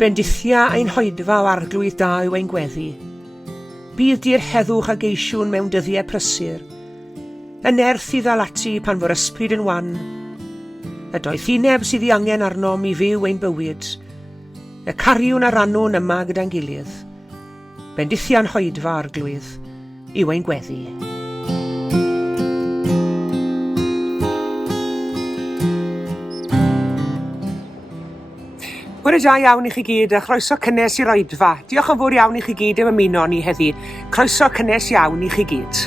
Bendithia ein hoedfa o arglwydd da yw ein gweddi. Bydd di'r heddwch a geisiwn mewn dyddiau prysur. Y nerth i ddal ati pan fo'r ysbryd yn wan. Y doethineb sydd ei angen arnom i fyw ein bywyd. Y cariwn a rannwn yma gyda'n gilydd. Bendithia'n hoedfa arglwydd yw ein gweddi. Bore da iawn i chi gyd a chroeso cynnes i'r oedfa. Diolch yn fawr iawn i chi gyd am ymuno ni heddi. Croeso cynnes iawn i chi gyd.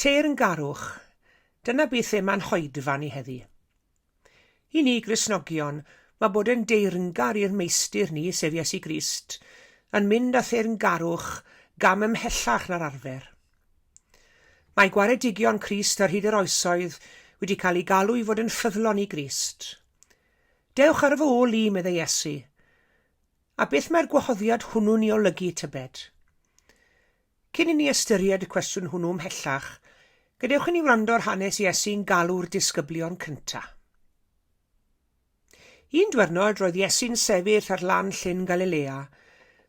Teyrngarwch, dyna beth yma'n hoedfa ni heddi. I ni Gristnogion, mae bod yn deyrngar i'r meistr ni, sef Iesu Grist, yn mynd â Teyrngarwch gam ymhellach na'r arfer. Mae gwaredigion Crist ar hyd yr oesoedd wedi cael ei galw i fod yn ffyddlon i Grist. Dewch ar fy ôl i, meddai Iesu, a beth mae'r gwahoddiad hwnnw'n ei olygu tybed? Cyn i ni ystyried y cwestiwn hwnnw ymhellach, gadewch i ni wrando'r hanes Iesu'n galw'r disgyblion cynta. Un diwrnod roedd Iesu'n sefyll ar lan llyn Galilea,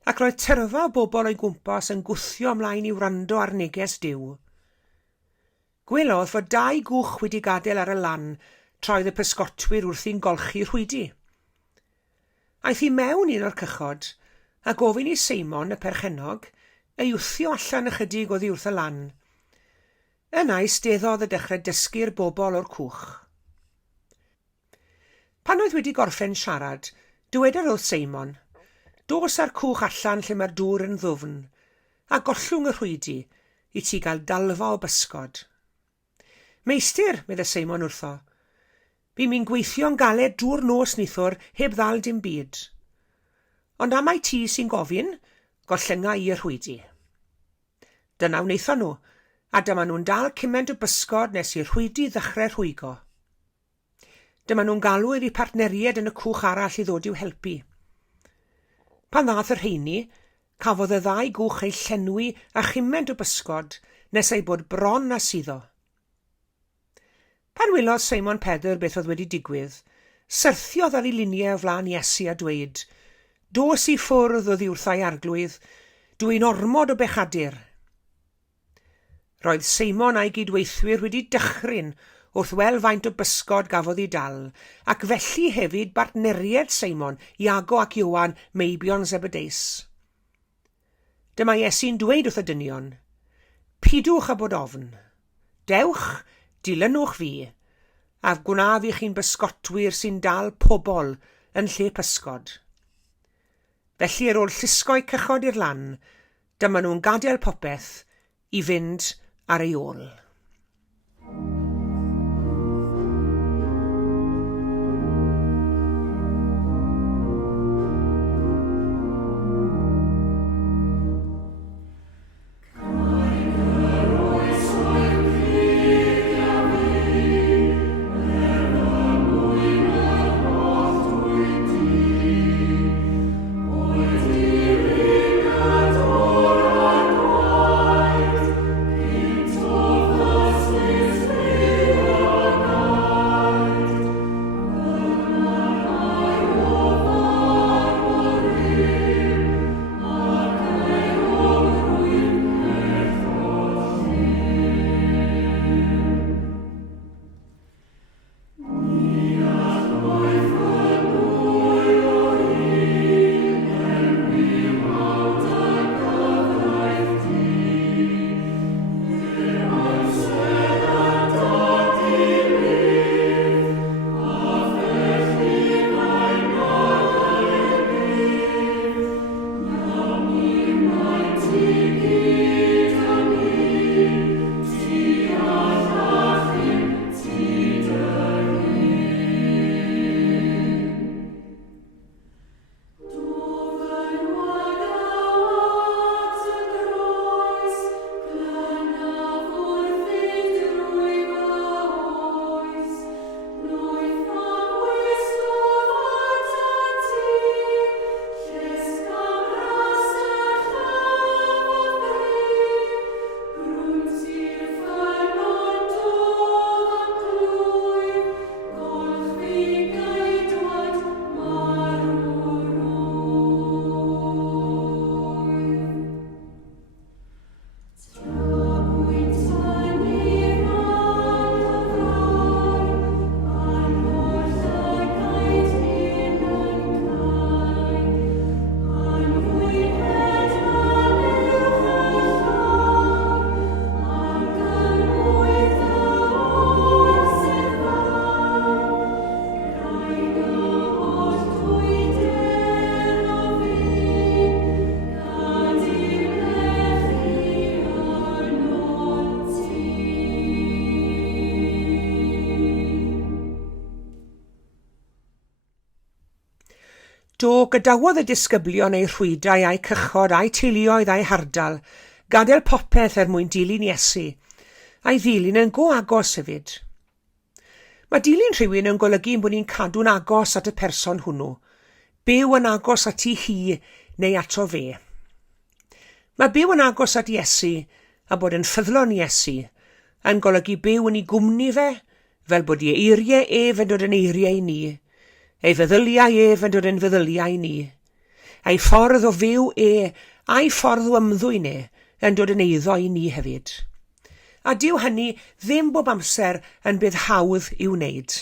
ac roedd tyrfa o bobl o'i gwmpas yn gwthio ymlaen i wrando ar neges Duw. Gwelodd fod 2 gwch wedi gadael ar y lan tra oedd y pysgotwyr wrthi'n golchi rhwydi. Aeth i mewn un o'r cychod, a gofyn i Seimon y perchennog, ei wthio allan ychydig oddi wrth y lan. Yna eisteddodd y dechrau dysgu'r bobl o'r cwch. Pan oedd wedi gorffen siarad, dywedodd wrth Seimon, dos â'r cwch allan lle mae'r dŵr yn ddwfn, a gollwng y rhwydi i ti gael dalfa o bysgod. Meistr, medde Seimon wrtho, bu mi'n gweithio'n galed drwy'r nos nithwr heb ddal dim byd. Ond am ai ti sy'n gofyn, gollynga i'r rhwydi. Dyna wnaethon nhw, a dyma nhw'n dal cyment o bysgod nes i'r rhwydi ddechrau rhwygo. Dyma nhw'n galw iddi partneried yn y cwch arall i ddod i'w helpu. Pan ddath yr rheini, cafodd y 2 gwch eu llenwi a chyment o bysgod nes ei bod bron a suddo. Pan welodd Seimon Pedr beth oedd wedi digwydd, syrthiodd ar ei luniau o flaen Iesu a dweud, dos i ffwrdd oddi wrthai arglwydd, dwi'n ormod o bechadur. Roedd Seimon a'i gydweithwyr wedi dychryn wrth weld faint o bysgod gafodd ei dal, ac felly hefyd bartneriaid Seimon, Iago ac Ioan, meibion Zebedeus. Dyma Iesu'n dweud wrth y dynion, pidwch a bod ofn. Dewch, dilynwch fi, a gwnaf i chi'n bysgotwyr sy'n dal pobl yn lle pysgod. Felly ar ôl llusgo'u cychod i'r lan, dyma nhw'n gadael popeth i fynd ar ei ôl. Do gadawodd y disgyblion eu rhwydau a'u cychod a'u teuluoedd a'u hardal, gadael popeth mwyn dilyn Iesu, a'i ddilyn yn go agos hefyd. Mae dilyn rhywun yn golygu bod ni'n cadw'n agos at y person hwnnw, byw yn agos ati hi neu ato fe. Mae byw yn agos at Iesu a bod yn ffyddlon Iesu yn golygu byw yn ei gwmni fe, fel bod ei eiriau ef yn dod yn eiriau ni, ei feddyliau ef yn dod yn feddyliau ni, ei ffordd o fyw a'i ffordd o ymddwyn yn dod yn eiddo i ni hefyd. A dyw hynny ddim bob amser yn bydd hawdd i'w wneud.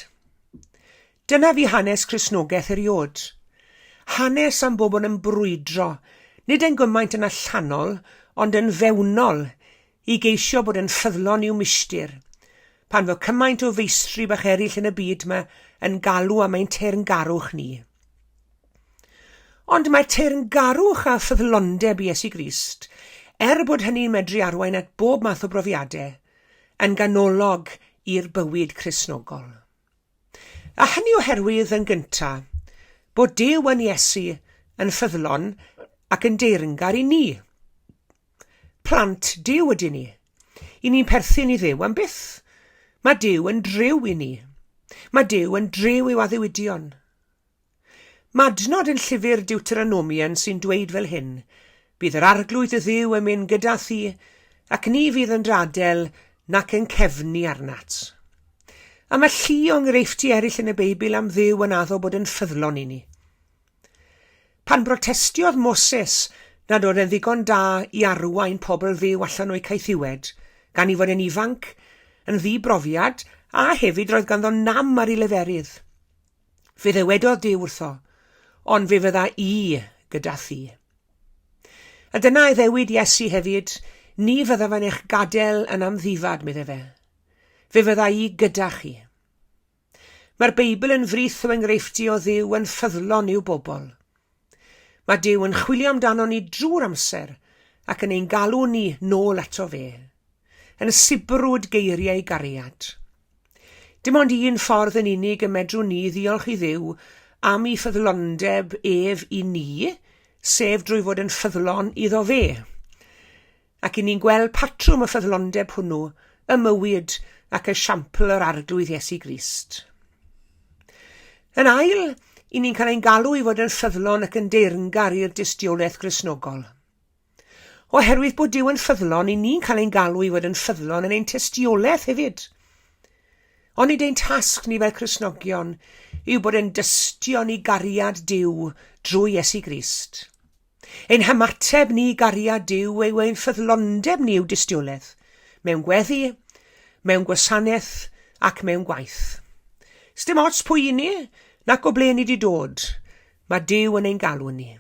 Dyna fi hanes Cristnogaeth eriod. Hanes am bobl yn brwydro, nid yn gymaint yn allanol, ond yn fewnol, i geisio bod yn ffyddlon i'w milltir, pan fo cymaint o feistri bach eraill yn y byd yma yn galw am ein teyrngarwch ni. Ond mae teyrngarwch a ffyddlondeb Iesu Grist, bod hynny'n medru arwain at bob math o brofiadau, yn ganolog i'r bywyd Cristnogol. A hynny oherwydd yn gyntaf, bod Duw yn Iesu yn ffyddlon ac yn deyrngar i ni. Plant Duw ydyn ni. I ni'n perthyn i Dduw am byth. Mae Duw yn driw i ni. Mae Duw yn driw i'w addewidion. Mae adnod yn llyfr Deuteronomion sy'n dweud fel hyn, bydd yr arglwydd y Dduw yn mynd gyda thi, ac ni fydd yn dradel nac yn cefnu arnat. A mae llu o enghreiffti eraill yn y Beibl am Dduw yn addo bod yn ffyddlon i ni. Pan brotestiodd Moses nad oedd yn ddigon da i arwain pobl Dduw allan o'i caethiwed, gan i fod yn ifanc, yn ddibrofiad A hefyd roedd ganddo nam ar ei leferydd. Fe ddywedodd Duw wrtho, ond fe fydda I gyda thi. A dyna ei ddewid Iesu hefyd, ni fydda fe'n eich gadael yn amddifad, medde fe. Fe fydda I gyda chi. Mae'r Beibl yn frith o enghreiffti o Dduw yn ffyddlon i'w bobl. Mae Duw yn chwilio amdano ni drwy'r amser ac yn ein galw ni nôl ato fe, yn sibrwd geiriau gariad. Dim ond un ffordd yn unig y medrwn ni ddiolch I Dduw am ei ffyddlondeb ef I ni, sef drwy fod yn ffyddlon iddo fe. Ac I ni'n gweld patrwm y ffyddlondeb hwnnw, y mywyd ac esiampl yr arglwydd Iesu Grist. Yn ail, I ni'n cael ein galw I fod yn ffyddlon ac yn deyrngar i'r dystiolaeth Gristnogol. Oherwydd bod Duw yn ffyddlon, I ni'n cael ein galw I fod yn ffyddlon yn ein tystiolaeth hefyd. Ond nid ein tasg ni fel Cristnogion yw bod yn dystion I gariad Duw drwy Iesu Grist. Ein hymateb ni I gariad Duw yw ein ffyddlondeb ni yw dystiolaeth, mewn gweddi, mewn gwasanaeth ac mewn gwaith. Sdim ots pwy I ni, nac o ble ni di dod, mae Duw yn ein galw ni.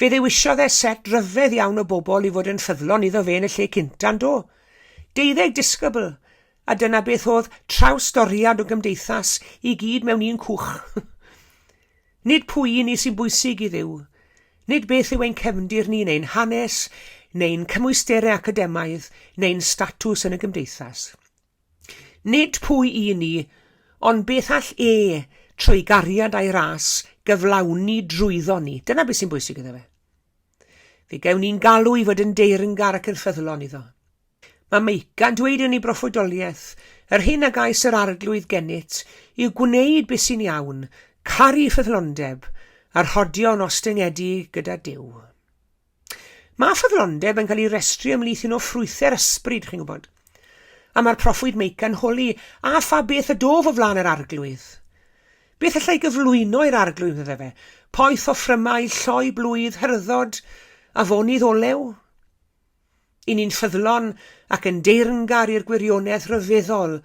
Fe ddewisiodd set ryfedd iawn o bobl I fod yn ffyddlon iddo fe yn y lle cynta'n do. 12 disgybl, a dyna beth oedd trawstoriad o gymdeithas I gyd mewn un cwch. Nid pwy ni sy'n bwysig I Dduw, nid beth yw ein cefndir ni neu'n hanes, neu'n cymwysterau academaidd, neu'n statws yn y gymdeithas. Nid pwy ni, ond beth all trwy gariad a'i ras gyflawni drwyddo ni. Dyna beth sy'n bwysig iddo fe. Fe gewn ni'n galw I fod yn deyrngar ac yn ffyddlon iddo. Mae Meica'n dweud yn ei broffwydoliaeth, yr hyn a gais yr arglwydd gennyt yw gwneud beth sy'n iawn, caru ffyddlondeb, a'r hodio'n ostyngedi gyda Duw. Mae ffyddlondeb yn cael ei restru ymlith un o ffrwythau'r ysbryd, chi'n gwybod. A mae'r proffwyd Meica'n holi a pha beth y dof o flaen yr arglwydd. Beth allai gyflwyno i'r arglwydd iddo fe? Poeth o ffrymau, lloi blwydd, herddod a fonydd olew? I ni'n ffyddlon ac yn deyrngar i'r gwirionedd rhyfeddol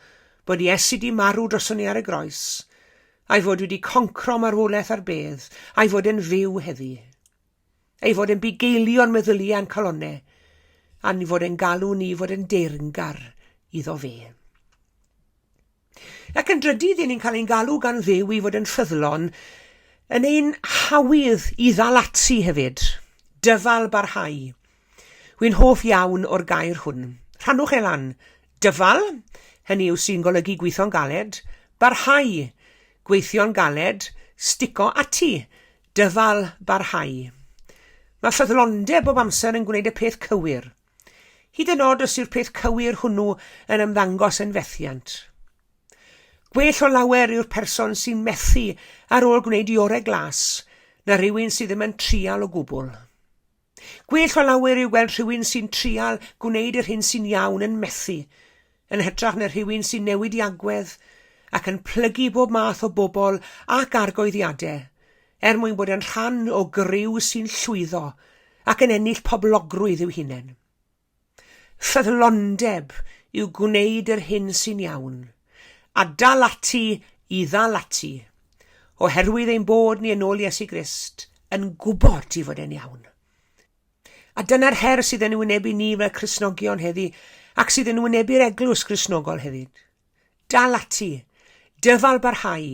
bod Iesu di marw droson ni ar y groes, a'i fod wedi concro marwolaeth ar bedd, a'i fod yn fyw heddi, ei fod yn bugeilio'n meddyliau'n calonau, a'n fod yn galw ni fod yn deyrngar iddo fe. Ac yn drydydd ni'n cael ein galw gan Dduw I fod yn ffyddlon yn ein hawydd I ddalatu hefyd, dyfal barhau. Wy'n hoff iawn o'r gair hwn. Rhannwch e lan. Dyfal, hynny yw sy'n golygu gweithio'n galed. Barhau, gweithio'n galed, stico ati, dyfal barhau. Mae ffyddlondeb bob amser yn gwneud y peth cywir. Hyd yn oed os yw'r peth cywir hwnnw yn ymddangos yn fethiant. Gwell o lawer yw'r person sy'n methu ar ôl gwneud I orau glas na rhywun sydd ddim yn trial o gwbl. Gwell o lawer yw gweld rhywun sy'n trial gwneud yr hyn sy'n iawn yn methu, yn hytrach na rhywun sy'n newid I agwedd ac yn plygu bob math o bobl ac argoeddiadau, mwyn bod yn rhan o gryw sy'n llwyddo ac yn ennill poblogrwydd i'w hunain. Ffyddlondeb yw gwneud yr hyn sy'n iawn, a dal ati I ddal ati, oherwydd ein bod ni yn ôl Iesu Grist yn gwybod I fod e'n iawn. A dyna'r her sydd yn wynebu ni fel Cristnogion heddi, ac sydd yn wynebu'r eglwys Cristnogol heddi. Dal ati, dyfal barhau,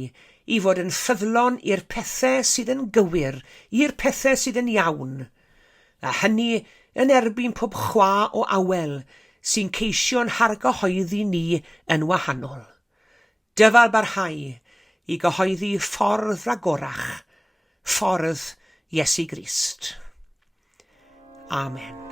I fod yn ffyddlon i'r pethau sydd yn gywir, i'r pethau sydd yn iawn, a hynny yn erbyn pob chwa o awel sy'n ceisio'n hargyhoeddi ni yn wahanol. Dyfal barhau I gyhoeddi ffordd ragorach, ffordd Iesu Grist. Amen.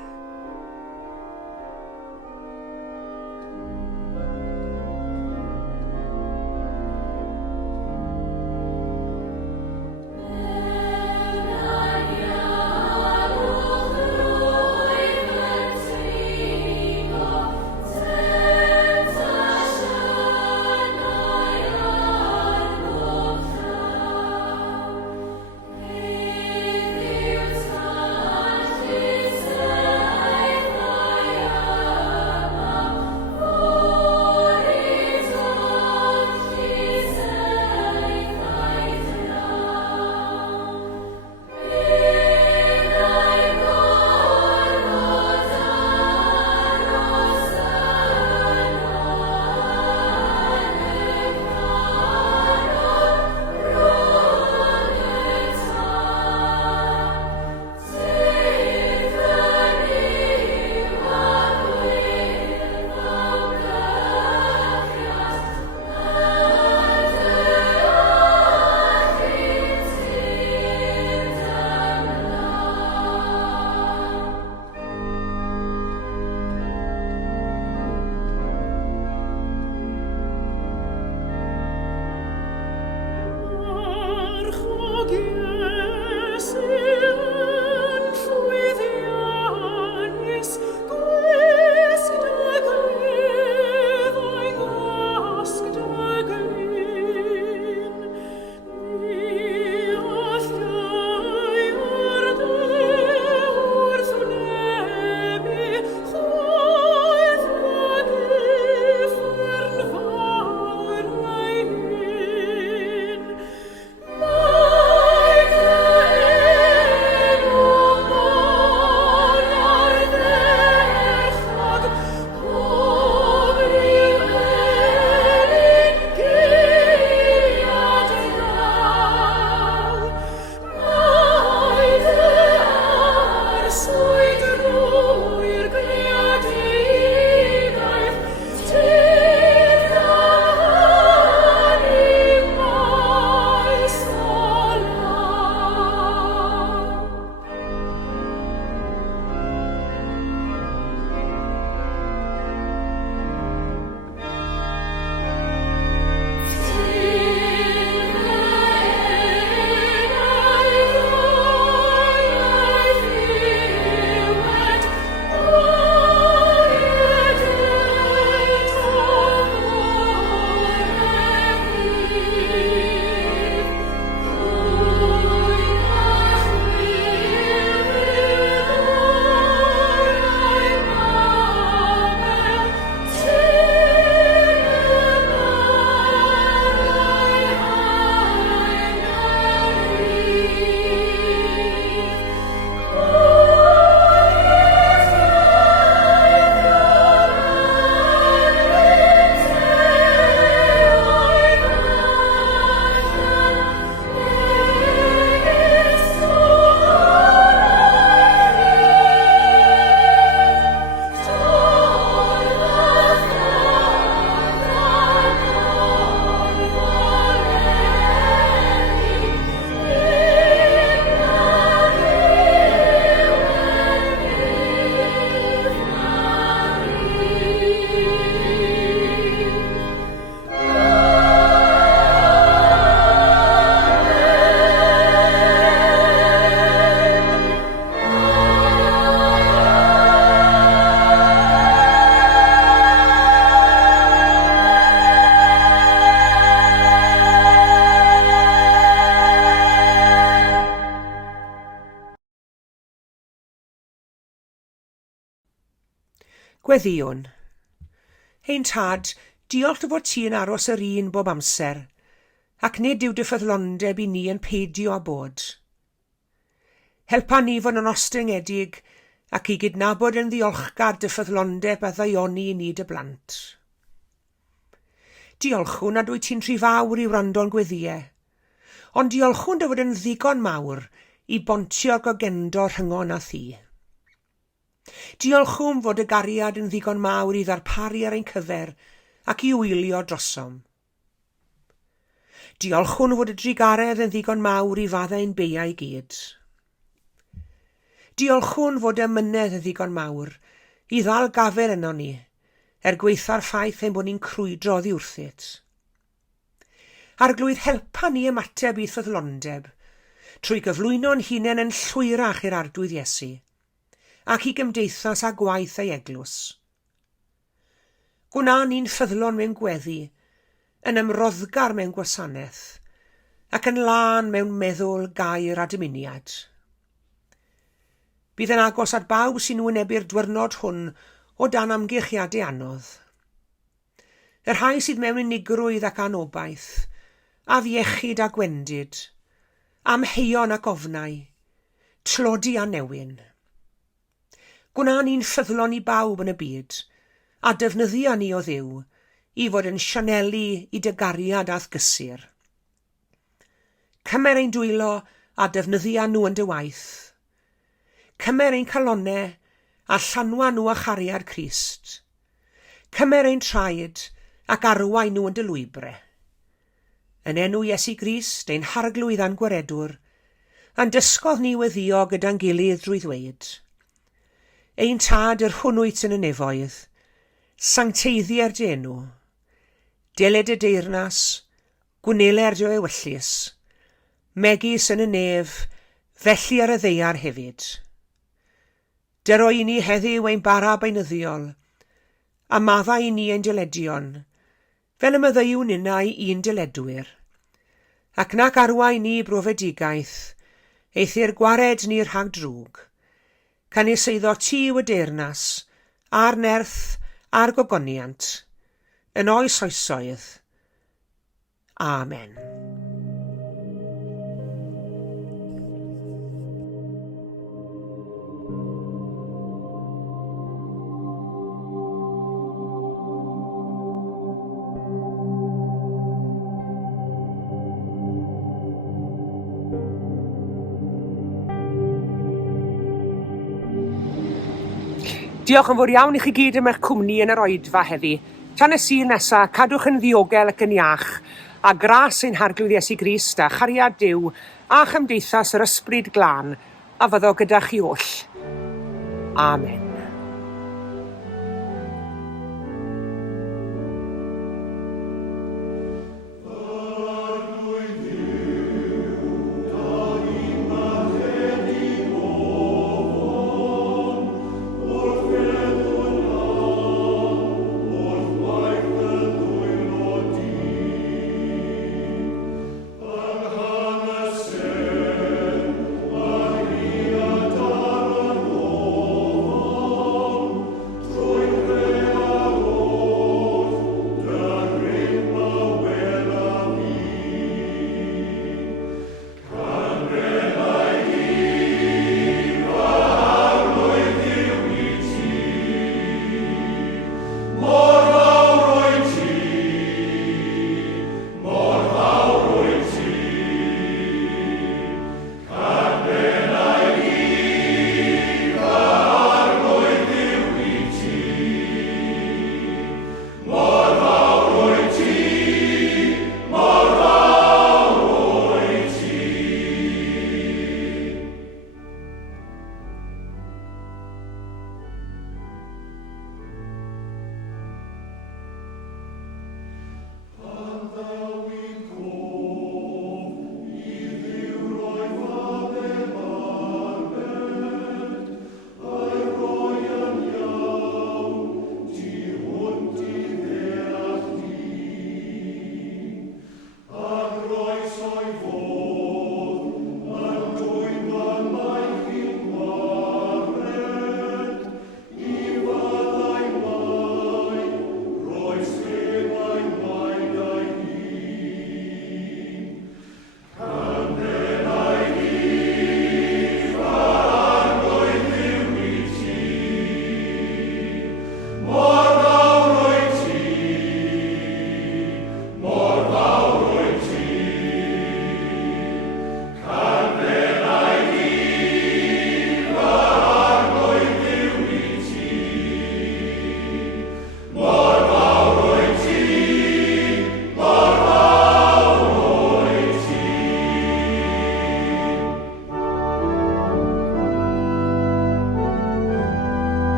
Gweddiwn. Ein tad, diolch dy fod ti'n aros yr un bob amser, ac nid yw dy ffyddlondeb i ni yn peidio a bod. Helpa ni fod yn ostyngedig ac i gydnabod yn ddiolchgar dy ffyddlondeb a ddaioni i ni dy blant. Diolchwn nad wyt ti'n rhy fawr i wrando'n gweddiau, ond diolchwn dy fod yn ddigon mawr i bontio'r gogendo rhyngon a thi. Diolchwn fod y gariad yn ddigon mawr i ddarparu ar ein cyfer ac i wylio drosom. Diolchwn fod y drigaredd yn ddigon mawr i faddau'n beiau gyd. Diolchwn fod y mynedd yn ddigon mawr i ddal gafer yno ni, gweitha'r ffaith ein bod ni'n crwydro oddi wrthyt. Arglwydd helpa ni ymateb i ffyddlondeb, trwy gyflwyno'n hunain yn llwyrach i'r ardwydd Iesu, ac i gymdeithas a gwaith ei eglwys. Gwna ni'n ffyddlon mewn gweddi, yn ymroddgar mewn gwasanaeth, ac yn lân mewn meddwl, gair a dymuniad. Bydd yn agos at bawb sy'n wynebu'r diwrnod hwn o dan amgylchiadau anodd. Yr rhai sydd mewn unigrwydd ac anobaith, afiechyd a gwendid, amheuon ac ofnau, tlodi a newyn. Gwna ni'n ffyddlon i bawb yn y byd, a defnyddia ni o Dduw i fod yn sianeli i dygariad a gysur. Cymer ein dwylo a defnyddia nhw yn dy waith. Cymer ein calonau a llanwa nhw a chariad Crist. Cymer ein traed ac arwain nhw yn dy lwybre. Yn enw Iesu Grist, ein harglwydd a'n gwaredwr, a'n dysgodd ni weddio gyda'n gilydd drwy ddweud. Ein tad yr hwnnwyt yn y nefoedd, sancteiddiau'r dy enw, deled y deyrnas, gwnelau'r dy ewyllus, megis yn y nef, felly ar y ddeiar hefyd. Dyro i ni heddiw ein bara beinyddiol, a madda i ni ein dyledion, fel y myddeiwn unau un dyledwyr, ac nac arwai ni brofedigaeth, eithyr gwared ni rhag drwg, can ei seiddo ti y deyrnas, a'r nerth, a'r gogoniant, yn oes oesoedd. Amen. Diolch yn fawr iawn i chi gyd am eich cwmni yn yr oedfa heddi. Tan y sul nesaf, cadwch yn ddiogel ac yn iach, a gras ein harglwydd Iesu Grist a chariad Duw a chymdeithas yr ysbryd glân, a fyddo gyda chi oll. Amen.